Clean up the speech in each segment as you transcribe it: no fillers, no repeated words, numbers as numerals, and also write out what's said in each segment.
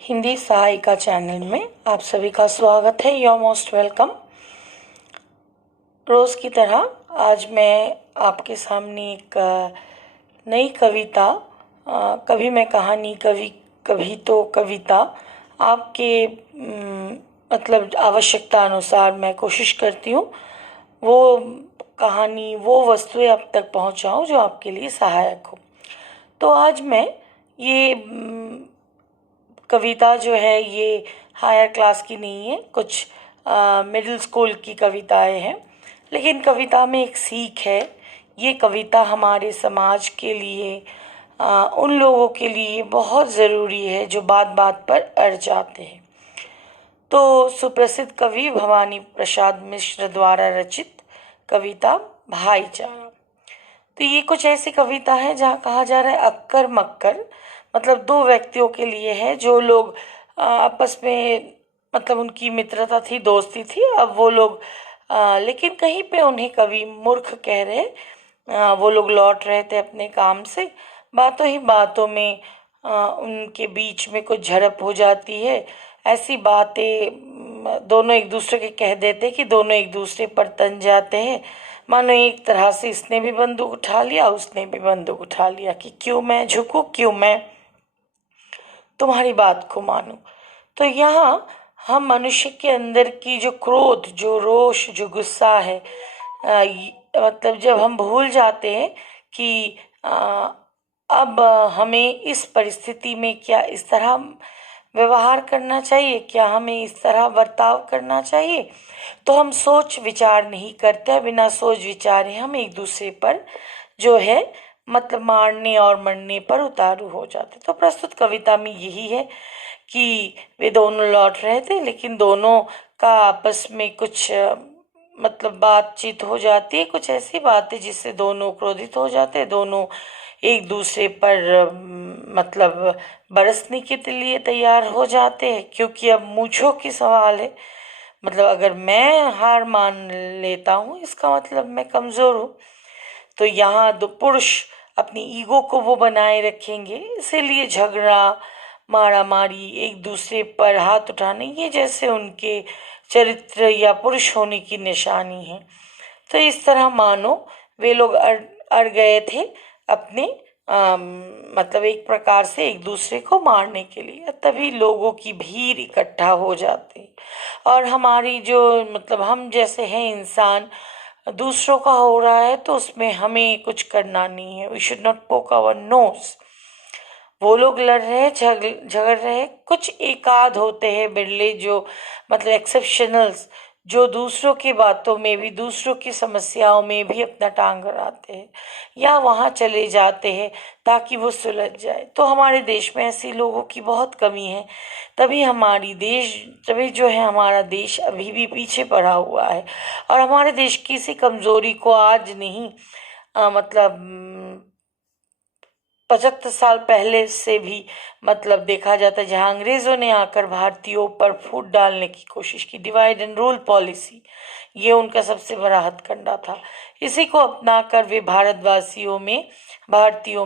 हिंदी सहायिका चैनल में आप सभी का स्वागत है। Your most welcome. रोज़ की तरह आज मैं आपके सामने एक नई कविता, कभी मैं कहानी, कभी तो कविता आपके मतलब आवश्यकता अनुसार मैं कोशिश करती हूँ वो कहानी, वो वस्तुएं आप तक पहुँचाऊँ जो आपके लिए सहायक हो। तो आज मैं ये कविता जो है ये हायर क्लास की नहीं है, कुछ मिडिल स्कूल की कविताएं हैं, लेकिन कविता में एक सीख है। ये कविता हमारे समाज के लिए, उन लोगों के लिए बहुत ज़रूरी है जो बात बात पर अड़ जाते हैं। तो सुप्रसिद्ध कवि भवानी प्रसाद मिश्र द्वारा रचित कविता भाईचारा। तो ये कुछ ऐसी कविता है जहाँ कहा जा रहा है अक्कर मक्कर, मतलब दो व्यक्तियों के लिए है जो लोग आपस में, मतलब उनकी मित्रता थी, दोस्ती थी। अब वो लोग लेकिन कहीं पे उन्हें कवि मूर्ख कह रहे। वो लोग लौट रहे थे अपने काम से, बातों ही बातों में उनके बीच में कुछ झड़प हो जाती है। ऐसी बातें दोनों एक दूसरे के कह देते कि दोनों एक दूसरे पर तन जाते हैं। मानो एक तरह से इसने भी बंदूक उठा लिया, उसने भी बंदूक उठा लिया कि क्यों मैं झुकूं, क्यों मैं तुम्हारी बात को मानूं। तो यहाँ हम मनुष्य के अंदर की जो क्रोध, जो रोष, जो गुस्सा है, मतलब जब हम भूल जाते हैं कि अब हमें इस परिस्थिति में क्या इस तरह व्यवहार करना चाहिए, क्या हमें इस तरह बर्ताव करना चाहिए, तो हम सोच विचार नहीं करते। बिना सोच विचारे हम एक दूसरे पर जो है मतलब मारने और मरने पर उतारू हो जाते। तो प्रस्तुत कविता में यही है कि वे दोनों लौट रहे थे, लेकिन दोनों का आपस में कुछ मतलब बातचीत हो जाती है, कुछ ऐसी बातें जिससे दोनों क्रोधित हो जाते हैं। दोनों एक दूसरे पर मतलब बरसने के लिए तैयार हो जाते हैं, क्योंकि अब मूंछों की सवाल है। मतलब अगर मैं हार मान लेता हूँ इसका मतलब मैं कमज़ोर हूँ। तो यहाँ दो पुरुष अपनी ईगो को वो बनाए रखेंगे, इसीलिए झगड़ा, मारा मारी, एक दूसरे पर हाथ उठाने, ये जैसे उनके चरित्र या पुरुष होने की निशानी है। तो इस तरह मानो वे लोग अड़ गए थे अपने मतलब एक प्रकार से एक दूसरे को मारने के लिए। तभी लोगों की भीड़ इकट्ठा हो जाती, और हमारी जो मतलब हम जैसे हैं इंसान, दूसरों का हो रहा है तो उसमें हमें कुछ करना नहीं है। वी शुड नॉट पोक आवर नोज। वो लोग लड़ रहे हैं, झगड़ रहे हैं, कुछ एकाध होते हैं बिरले जो मतलब एक्सेप्शनल्स, जो दूसरों की बातों में भी, दूसरों की समस्याओं में भी अपना टांग अड़ाते हैं या वहाँ चले जाते हैं ताकि वो सुलझ जाए। तो हमारे देश में ऐसे लोगों की बहुत कमी है। तभी जो है हमारा देश अभी भी पीछे पड़ा हुआ है। और हमारे देश की इसी कमजोरी को आज नहीं, मतलब 75 साल पहले से भी मतलब देखा जाता है, जहाँ अंग्रेजों ने आकर भारतीयों पर फूट डालने की कोशिश की, डिवाइड एंड रूल पॉलिसी, ये उनका सबसे बड़ा हथकंडा था। इसी को अपनाकर वे भारतीयों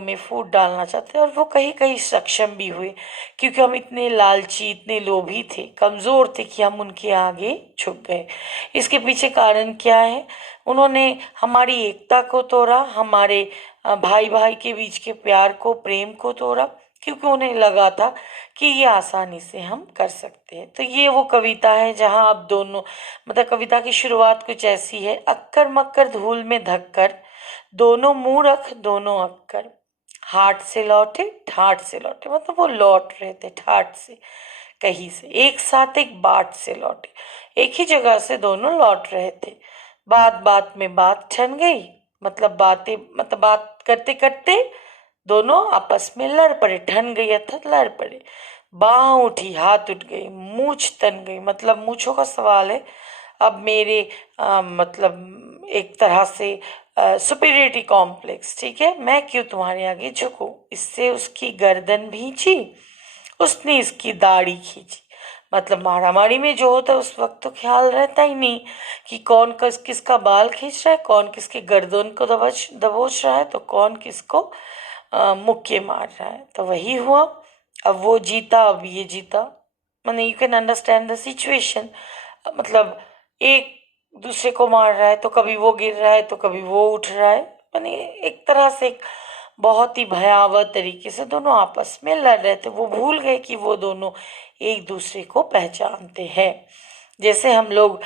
में फूट डालना चाहते हैं, और वो कहीं कहीं सक्षम भी हुए, क्योंकि हम इतने लालची, इतने लोभी थे, कमजोर थे कि हम उनके आगे झुक गए। इसके पीछे कारण क्या है? उन्होंने हमारी एकता को तोड़ा, हमारे भाई भाई के बीच के प्यार को, प्रेम को तोड़ा, क्योंकि उन्हें लगा था कि ये आसानी से हम कर सकते हैं। तो ये वो कविता है जहाँ अब दोनों, मतलब कविता की शुरुआत कुछ ऐसी है, अक्कर मक्कर धूल में धक्कर, दोनों मुंह रख दोनों अक्कर, हाट से लौटे ठाट से लौटे। मतलब वो लौट रहे थे ठाट से, कहीं से एक साथ एक बाट से लौटे, एक ही जगह से दोनों लौट रहे थे। बात बात में बात ठन गई, मतलब बात करते करते दोनों आपस में लड़ पड़े, ठन गई अर्थात लड़ पड़े। बाह उठी, हाथ उठ गई, मूछ तन गई, मतलब मूछों का सवाल है। अब मेरे मतलब एक तरह से सुपीरियरिटी कॉम्प्लेक्स, ठीक है, मैं क्यों तुम्हारे आगे झुकूं। इससे उसकी गर्दन भींची, उसने इसकी दाढ़ी खींची। मतलब मारामारी में जो होता है उस वक्त तो ख्याल रहता ही नहीं कि कौन किसका बाल खींच रहा है, कौन किसके गर्दन को दबोच रहा है, तो कौन किसको मुक्के मार रहा है। तो वही हुआ, अब वो जीता, अब ये जीता। मैंने you can understand the situation. मतलब एक दूसरे को मार रहा है तो कभी वो गिर रहा है तो कभी वो उठ रहा है। मैंने एक तरह से एक बहुत ही भयावह तरीके से दोनों आपस में लड़ रहे थे। वो भूल गए कि वो दोनों एक दूसरे को पहचानते हैं। जैसे हम लोग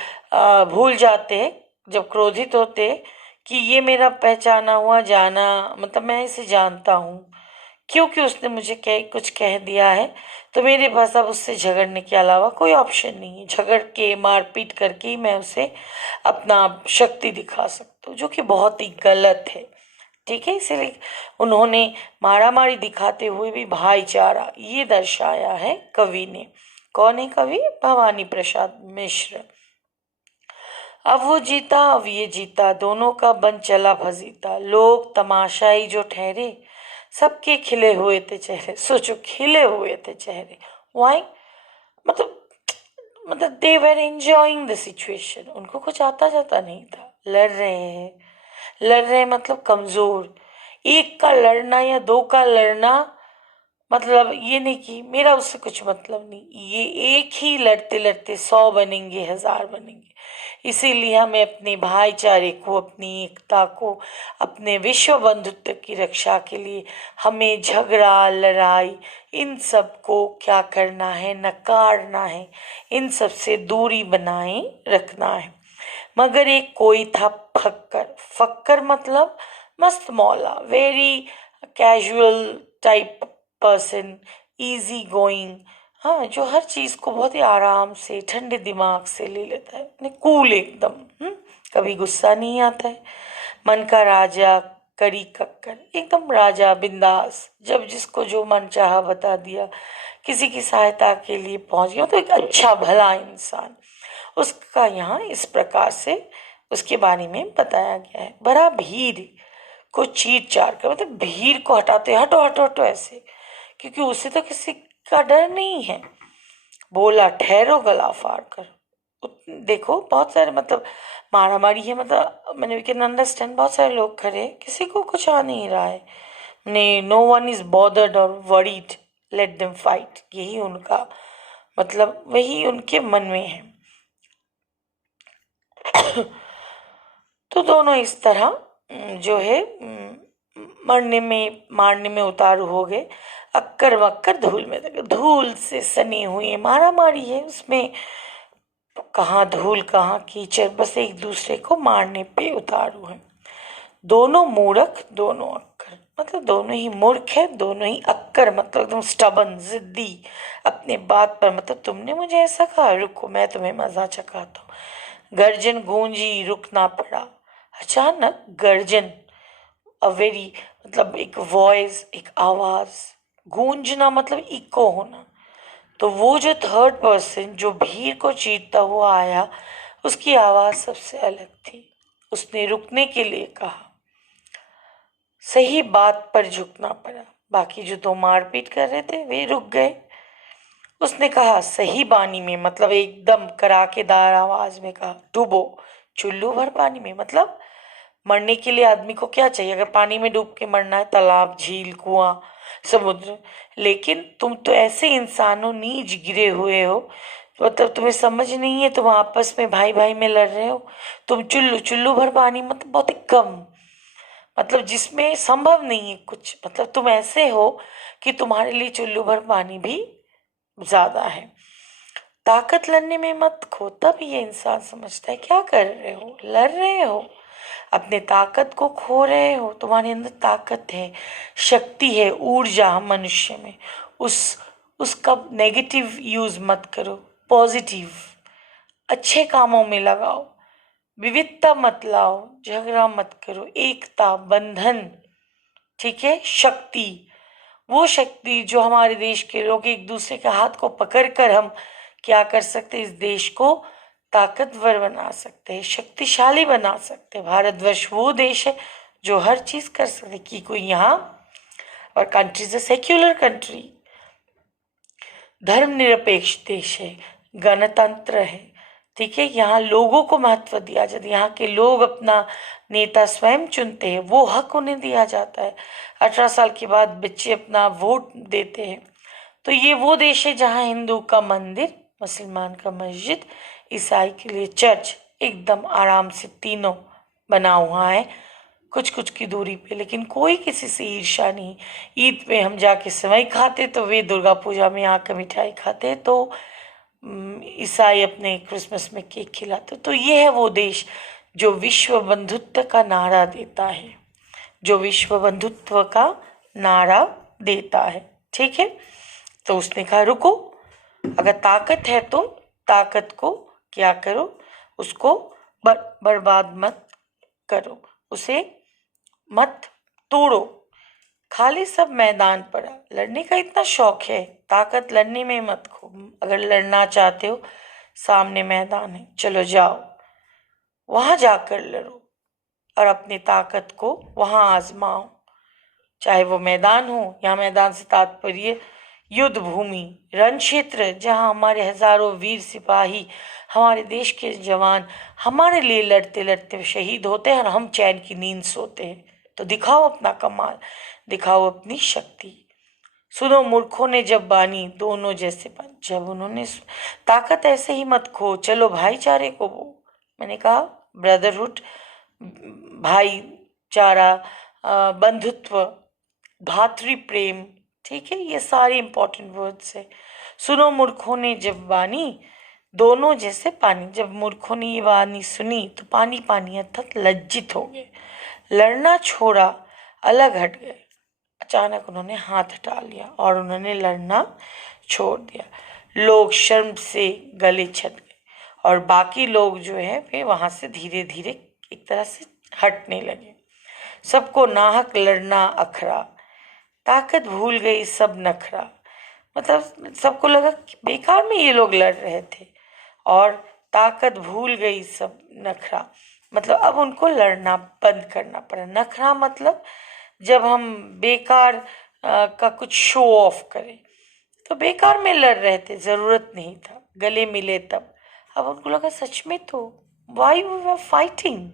भूल जाते हैं जब क्रोधित होते हैं कि ये मेरा पहचाना हुआ जाना, मतलब मैं इसे जानता हूँ, क्योंकि उसने मुझे कुछ कह दिया है तो मेरे पास अब उससे झगड़ने के अलावा कोई ऑप्शन नहीं है। झगड़ के मारपीट करके ही मैं उसे अपना शक्ति दिखा सकता हूँ, जो कि बहुत ही गलत है। ठीक है, इसीलिए उन्होंने मारामारी दिखाते हुए भी भाईचारा ये दर्शाया है कवि ने। कौन है कवि? भवानी प्रसाद मिश्र। अब वो जीता, अब ये जीता, दोनों का बन चला फजीता, लोग तमाशाई जो ठहरे, सबके खिले हुए थे चेहरे। सोचो, खिले हुए थे चेहरे। वाई? मतलब मतलब दे वर एंजॉइंग द सिचुएशन। उनको कुछ आता जाता नहीं था। लड़ रहे हैं, लड़ रहे हैं मतलब कमजोर। एक का लड़ना या दो का लड़ना मतलब ये नहीं कि मेरा उससे कुछ मतलब नहीं। ये एक ही लड़ते लड़ते 100 बनेंगे, 1000 बनेंगे। इसीलिए हमें अपने भाईचारे को, अपनी एकता को, अपने विश्व बंधुत्व की रक्षा के लिए हमें झगड़ा, लड़ाई, इन सब को क्या करना है? नकारना है। इन सब से दूरी बनाए रखना है। मगर एक कोई था फक्कर। फक्कर मतलब मस्त मौला, very casual type person, easy going. हाँ, जो हर चीज को बहुत ही आराम से ठंडे दिमाग से ले लेता है, कूल एकदम। कभी गुस्सा नहीं आता है। मन का राजा, करी कक्कर, एकदम राजा, बिंदास। जब जिसको जो मन चाहा बता दिया, किसी की सहायता के लिए पहुंच गया, तो एक अच्छा भला इंसान। उसका यहाँ इस प्रकार से उसके बारे में बताया गया है। बड़ा भीड़ को चीर चार कर, मतलब भीड़ को हटाते, हटो हटो हटो ऐसे, क्योंकि उसे तो किसी का डर नहीं है। बोला, ठहरो गला फाड़ कर। देखो बहुत सारे, मतलब मारा मारी है, मतलब मैंने वी कैन अंडरस्टैंड, बहुत सारे लोग खड़े हैं, किसी को कुछ आ नहीं रहा है। ने नो वन इज बॉदर्ड और वरीड, लेट देम फाइट। यही उनका मतलब, वही उनके मन में है। तो दोनों इस तरह जो है मरने में मारने में उतारू हो गए। अक्कर वक्कर धूल में लगे। धूल से सनी हुई मारा मारी है, उसमें कहाँ धूल कहाँ कीचड़, बस एक दूसरे को मारने पे उतारू है। दोनों मूर्ख, दोनों अक्कर, मतलब दोनों ही मूर्ख है, दोनों ही अक्कर, मतलब एकदम स्टबन, जिद्दी अपने बात पर। मतलब तुमने मुझे ऐसा कहा, रुको मैं तुम्हें मजा चखाता हूँ। गर्जन गूंजी, रुकना पड़ा। अचानक गर्जन, अ वेरी, मतलब एक वॉइस, एक आवाज। गूंजना मतलब इको होना। तो वो जो थर्ड पर्सन जो भीड़ को चीरता हुआ आया, उसकी आवाज सबसे अलग थी। उसने रुकने के लिए कहा। सही बात पर झुकना पड़ा। बाकी जो दो मारपीट कर रहे थे वे रुक गए। उसने कहा सही पानी में, मतलब एकदम कराकेदार आवाज में कहा। डूबो चुल्लू भर पानी में। मतलब मरने के लिए आदमी को क्या चाहिए? अगर पानी में डूब के मरना है, तालाब, झील, कुआं, समुद्र। लेकिन तुम तो ऐसे इंसान हो, नीच गिरे हुए हो, मतलब तुम्हें समझ नहीं है, तुम आपस में भाई भाई में लड़ रहे हो। तुम चुल्लू चुल्लू भर पानी, मतलब बहुत ही कम, मतलब जिसमें संभव नहीं है कुछ। मतलब तुम ऐसे हो कि तुम्हारे लिए चुल्लू भर पानी भी ज्यादा है। ताकत लड़ने में मत खो। तब ये इंसान समझता है क्या कर रहे हो, लड़ रहे हो, अपने ताकत को खो रहे हो। तुम्हारे अंदर ताकत है, शक्ति है, ऊर्जा मनुष्य में। उस उसका नेगेटिव यूज मत करो, पॉजिटिव अच्छे कामों में लगाओ। विविधता मत लाओ, झगड़ा मत करो, एकता, बंधन, ठीक है, शक्ति। वो शक्ति जो हमारे देश के लोग एक दूसरे के हाथ को पकड़कर हम क्या कर सकते, इस देश को ताकतवर बना सकते हैं, शक्तिशाली बना सकते हैं। भारतवर्ष वो देश है जो हर चीज कर सकते, कि कोई यहाँ, और country is a secular country, धर्मनिरपेक्ष देश है, गणतंत्र है। ठीक है, यहाँ लोगों को महत्व दिया जाता है। यहाँ के लोग अपना नेता स्वयं चुनते हैं, वो हक उन्हें दिया जाता है। 18 साल के बाद बच्चे अपना वोट देते हैं। तो ये वो देश है जहाँ हिंदू का मंदिर, मुसलमान का मस्जिद, ईसाई के लिए चर्च एकदम आराम से तीनों बना हुआ है, कुछ कुछ की दूरी पे, लेकिन कोई किसी से ईर्ष्या नहीं। ईद पे हम जाके सेवई खाते तो वे दुर्गा पूजा में आकर मिठाई खाते, तो ईसाई अपने क्रिसमस में केक खिलाते। तो ये है वो देश जो विश्व बंधुत्व का नारा देता है, जो विश्व बंधुत्व का नारा देता है। ठीक है, तो उसने कहा रुको, अगर ताकत है तो ताकत को क्या करो, उसको बर्बाद मत करो, उसे मत तोड़ो, खाली सब मैदान पड़ा। लड़ने का इतना शौक है, ताकत लड़ने में मत खो। अगर लड़ना चाहते हो, सामने मैदान है, चलो जाओ, वहां जाकर लड़ो और अपनी ताकत को वहां आजमाओ। चाहे वो मैदान हो, या मैदान से तात्पर्य युद्ध भूमि, रण क्षेत्र, जहां हमारे हजारों वीर सिपाही, हमारे देश के जवान हमारे लिए लड़ते लड़ते शहीद होते हैं और हम चैन की नींद सोते हैं। तो दिखाओ अपना कमाल, दिखाओ अपनी शक्ति। सुनो मूर्खों ने जब बानी दोनों जैसे बन, जब उन्होंने ताकत ऐसे ही मत खो, चलो भाईचारे को वो, मैंने कहा ब्रदरहुड, भाईचारा, बंधुत्व, भातृ प्रेम, ठीक है, ये सारे इंपॉर्टेंट वर्ड्स है। सुनो मूर्खों ने जब बानी दोनों जैसे पानी, जब मूर्खों ने ये वाणी सुनी तो पानी पानी अर्थात लज्जित हो गए, लड़ना छोड़ा, अलग हट गए। अचानक उन्होंने हाथ हटा लिया और उन्होंने लड़ना छोड़ दिया। लोग शर्म से गले छट गए और बाकी लोग जो है वे वहां से धीरे धीरे एक तरह से हटने लगे। सबको नाहक लड़ना अखरा, ताकत भूल गई सब नखरा। मतलब सबको लगा कि बेकार में ये लोग लड़ रहे थे और ताकत भूल गई सब नखरा, मतलब अब उनको लड़ना बंद करना पड़ा। नखरा मतलब जब हम बेकार का कुछ शो ऑफ करें, तो बेकार में लड़ रहे थे, जरूरत नहीं था, गले मिले तब। अब उनको लगा सच में तो वाई वी वर फाइटिंग,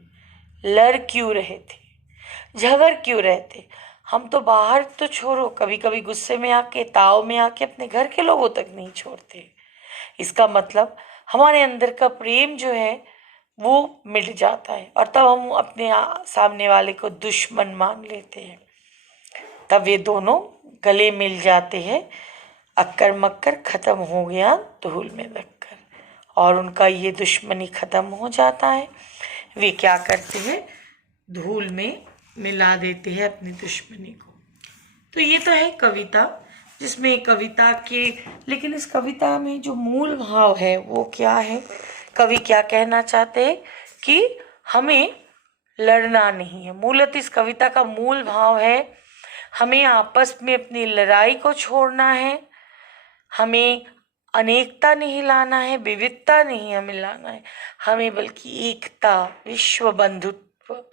लड़ क्यों रहे थे, झगड़ क्यों रहे थे। हम तो बाहर तो छोड़ो, कभी कभी गुस्से में आके, ताव में आके अपने घर के लोगों तक नहीं छोड़ते। इसका मतलब हमारे अंदर का प्रेम जो है वो मिट जाता है और तब हम अपने सामने वाले को दुश्मन मान लेते हैं। तब ये दोनों गले मिल जाते हैं, अक्कर मक्कर खत्म हो गया धूल में लगकर, और उनका ये दुश्मनी खत्म हो जाता है। वे क्या करते हैं, धूल में मिला देते हैं अपनी दुश्मनी को। तो ये तो है कविता, जिसमें कविता के, लेकिन इस कविता में जो मूल भाव है वो क्या है, कवि क्या कहना चाहते हैं कि हमें लड़ना नहीं है। मूलतः इस कविता का मूल भाव है हमें आपस में अपनी लड़ाई को छोड़ना है, हमें अनेकता नहीं लाना है, विविधता नहीं हमें लाना है, हमें बल्कि एकता, विश्व बंधुत्व,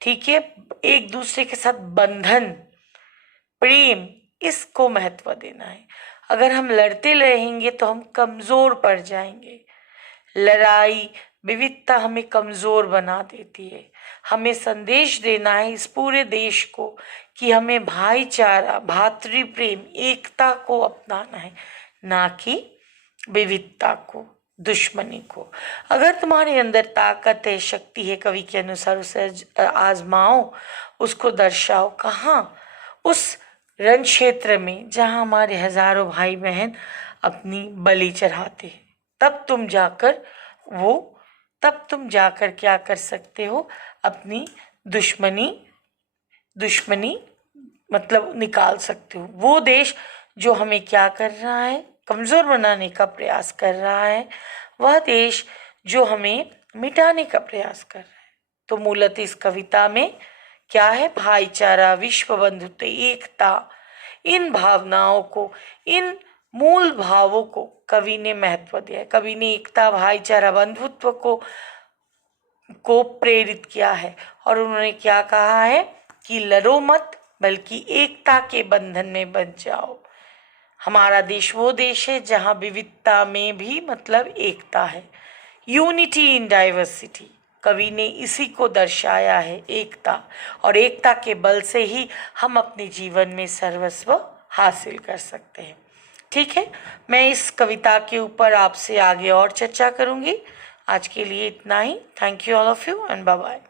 ठीक है, एक दूसरे के साथ बंधन, प्रेम, इसको महत्व देना है। अगर हम लड़ते रहेंगे तो हम कमजोर पड़ जाएंगे। लड़ाई, विविधता हमें कमजोर बना देती है। हमें संदेश देना है इस पूरे देश को कि हमें भाईचारा, भातृ प्रेम, एकता को अपनाना है, ना कि विविधता को, दुश्मनी को। अगर तुम्हारे अंदर ताकत है, शक्ति है, कवि के अनुसार उसे आजमाओ, उसको दर्शाओ। कहाँ? उस रण क्षेत्र में जहाँ हमारे हजारों भाई बहन अपनी बलि चढ़ाते हैं। तब तुम जाकर क्या कर सकते हो, अपनी दुश्मनी मतलब निकाल सकते हो। वो देश जो हमें क्या कर रहा है, कमजोर बनाने का प्रयास कर रहा है, वह देश जो हमें मिटाने का प्रयास कर रहा है। तो मूलतः इस कविता में क्या है, भाईचारा, विश्व बंधुत्व, एकता, इन भावनाओं को, इन मूल भावों को कवि ने महत्व दिया है। कवि ने एकता, भाईचारा, बंधुत्व को प्रेरित किया है और उन्होंने क्या कहा है कि लड़ो मत, बल्कि एकता के बंधन में बंध जाओ। हमारा देश वो देश है जहाँ विविधता में भी मतलब एकता है, यूनिटी इन डाइवर्सिटी। कवि ने इसी को दर्शाया है, एकता, और एकता के बल से ही हम अपने जीवन में सर्वस्व हासिल कर सकते हैं। ठीक है, मैं इस कविता के ऊपर आपसे आगे और चर्चा करूँगी। आज के लिए इतना ही। Thank you all of you and bye bye.